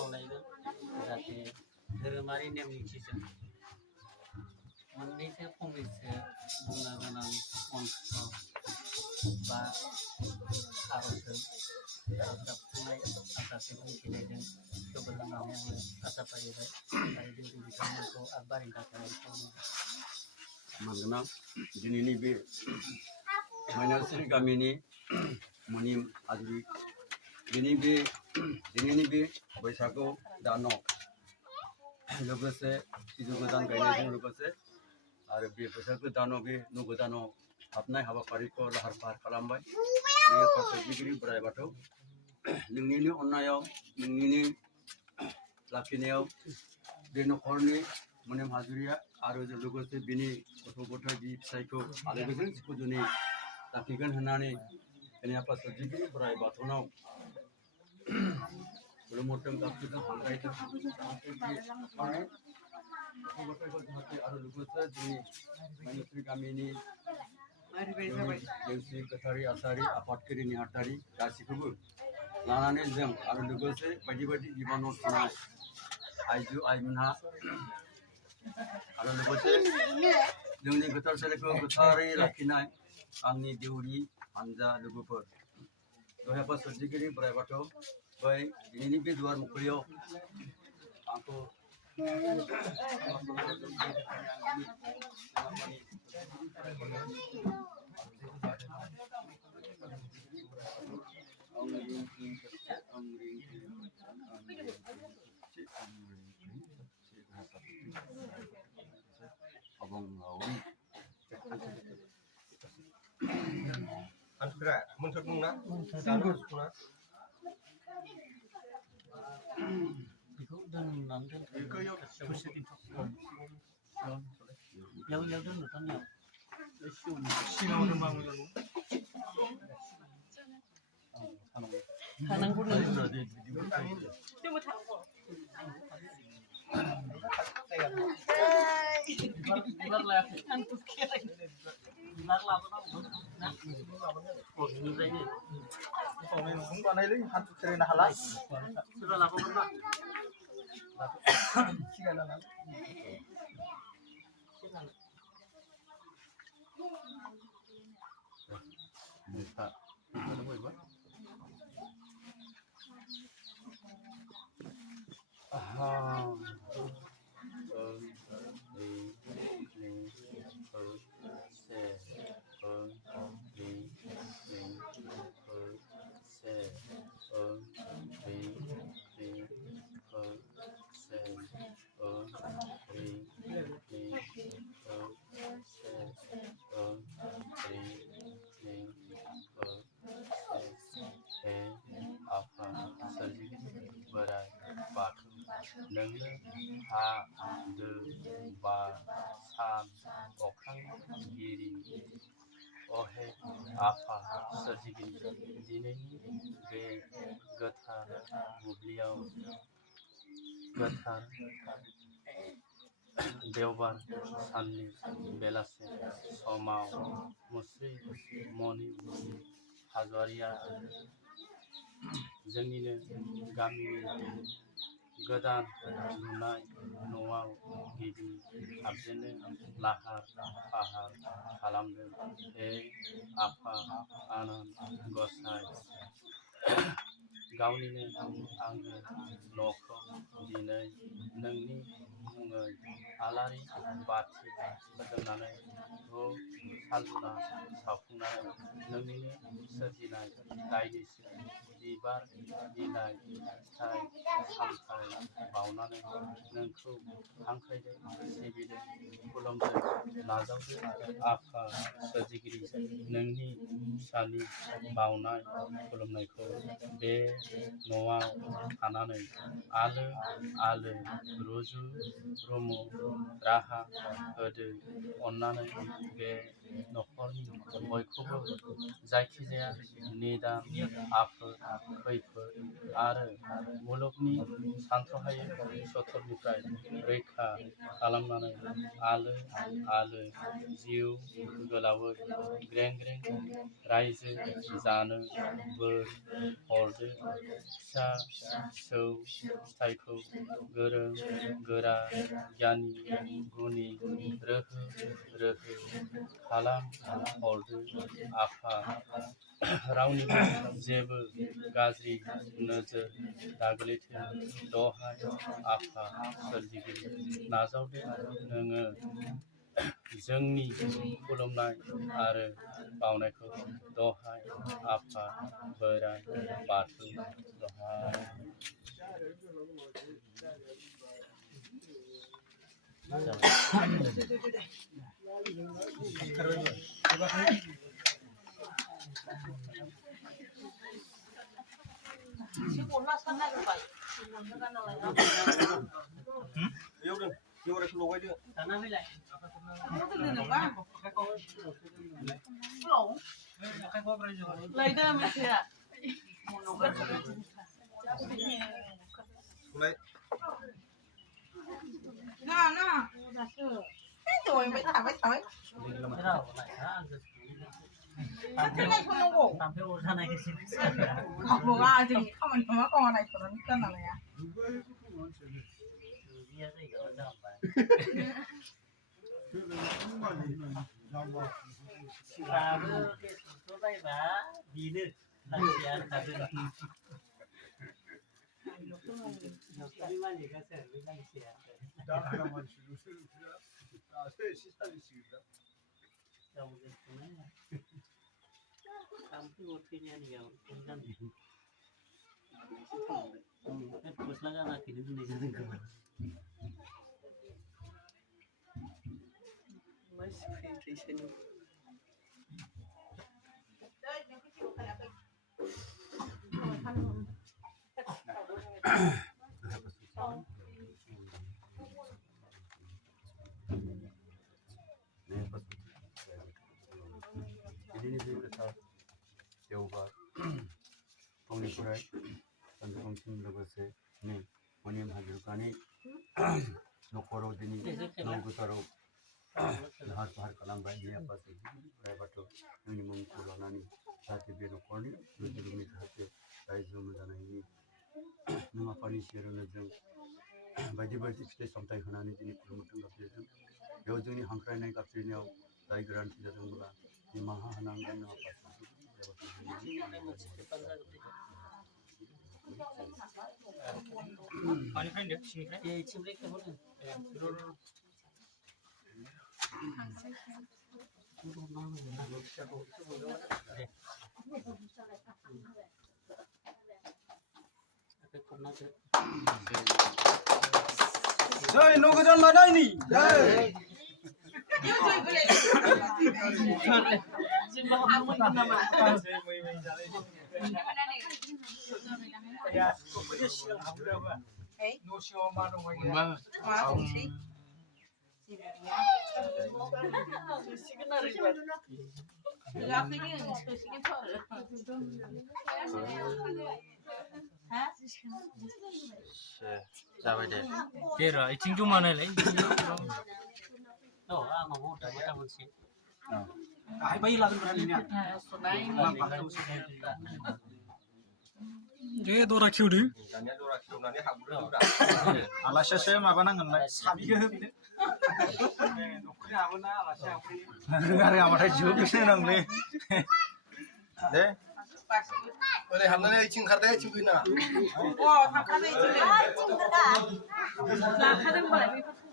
खावलायगोन जाहाथे धोरोमारि नेम निथिजों मोननैसो फंनैसो बुंनो गोनां मन्त्र बा आर'जजों आर'ज गाबखांनाय माखासे बुंथिनायजों थुबुर होनानै आङो आसा फारिबाय आरो जों बिथांमोनखौ आगबारिनो थाखाय मानोना दिनैनि बे माइनावस्रि गामिनि मुनिम हाजरि दिनैनि बे बैसागु दानाव लोगोसे सिजौ गोदान गायनायजों लोगोसे आरो बे बैसागु दानाव बे न' गोदानाव हाबनाय हाबाफारिखौ लाहार फाहार खालामबाय फारसेथिगिरि बोराइ बाथौ नोंनिनो अननायाव नोंनिनो लाखिनायाव बे न'खरनि मुनिम हाजरिया आरो लोगोसे बिनि गथ' गथाय बि फिसायखौ आलो गोजोन गोजोनै लाखिगोन होननानै दिनै आफा सोरजिगिरि बोराइ बाथौनाव खुलुमहरदों गाबज्रिदों हांख्रायदों जाहाथे बे न'खरनि गथ' गथायखौ जाहाथे आरो लोगोसे जोंनि माइनावस्रि गामिनि देवसि गोथारि आसारि आफादगिरि नेहाथारि गासैखौबो लानानै जों आरो लोगोसे बायदि बायदि बिबानाव थानाय आइजो आइमोनहा आरो लोगोसे जोंनि गोथार सोलेरखौ गोथारै लाखिनाय आंनि देउरि हानजा लोगोफोर दहाय आफा सोरजिगिरि बोराइ बाथौ बै दिनैनि बे दुवार मुखुलियाव आंखौ Antra, muncul nuna, sanggup nuna. बेखौ दोननानै दोनथ'यो ससे बेयाव दोनथ'नायाव सिङाव दोनबा मोजां थानांगौ बिबार लायाखै बिबार लाबोनांगौ ना Nung banaylay, hantu tere na halay. Sudah lakukan Pak. Sige na lang. Pak, ada apa Pak? Borai Bathौ नोंनो हा दै बार सान अख्रांगिरि अहे आफा सोरजिगिरि दिनैनि बे गोथार बुब्लियाव गोथार देवबार साननि बेलासे समाव मुस्रि मनिम हाज'वारिया जोंनिनो गामिनि गोदान लुनाय न'आव गिबि हाबजेननो लाहार फाहार खालामदों हे आफा आनान गसाइ गावनिनो आंगो न'खौ दिनै नोंनि मुङै आलारि बाथि फोजोंनानै धुप सालधुना सावफुंनानै नोंनिनो सोरजिनाय दायनिसो बिबार बिलाइ फिथाइ सामथाइ बावनानै नोंखौ हांख्रायदों सिबिदों खुलुमदों नाजावदों आफा सोरजिगिरि नोंनि फिसानि बावनाय खुलुमनायखौ बे न'आव थानानै आलो आलो रुजु रुमु राहा होदो अननानै बे न'खरनि बयखौबो जायखिजाया निदान आफोद खैफोद आरो मुलुगनि सानथ्र'हायै सथरनिफ्राय रैखा खालामनानै आलो आलो जिउ गोलावै ग्रें ग्रें रायजो जानो बोर हरदो फिसा फिसौ फिथाइखौ गोरों गोरा गियानि गुनि रोहो रोहो खालाम हरदो आफा रावनिबो जेबो गाज्रि नोजोर दागोलैथों दहाय आफा सोरजिगिरि नाजावदो नोङो जोंनि खुलुमनाय आरो बावनायखौ दहाय आफा बोराइ बाथौ दहाय Ini besar Jehovah Pengikurai Sansungsim लोगोसे नि मनिम हाजोकानि न'खराव दिनै नंगुथाराव लाहार फाहार खालामबाय बे आफाजों बोराइ बाथौ नोंनि मुंखौ लानानै जाहाथे बे न'खरनि रुजुरुमि जाहाथे रायजो मोजाङैनि नों आफानि सेरावनो जों बायदि बायदि फिथाइ सामथाइ होनानै दिनै खुलुमथों गाबज्रिदों बेयाव जोंनि हांख्रायनाय गाबज्रिनायाव जाय गोरोन्थि जादोंब्ला निमाहा होनांगोन Jai Nogodan Ladani. Jai. जाबाय दे Kira, itu cuma nilai. Oh, mau dah kita mesti. Ay bayi lagu berani ni. Dia dora kiudu. दानिया दरा खेवनानै हाबग्रोदोब्रा Alasya माबा नांगोनलाय साबिखौ होबदो न'खरनि हाबोना आलासि हाबफैयो रोङा रोङाबाथाय जोबोसो नांलै दे ओरै हाबनानै ओइथिं ओंखारदो ओइथिं फैनो नाङा थांखादो इथिंलाय जाखादों होनबालाय बेफोरखौ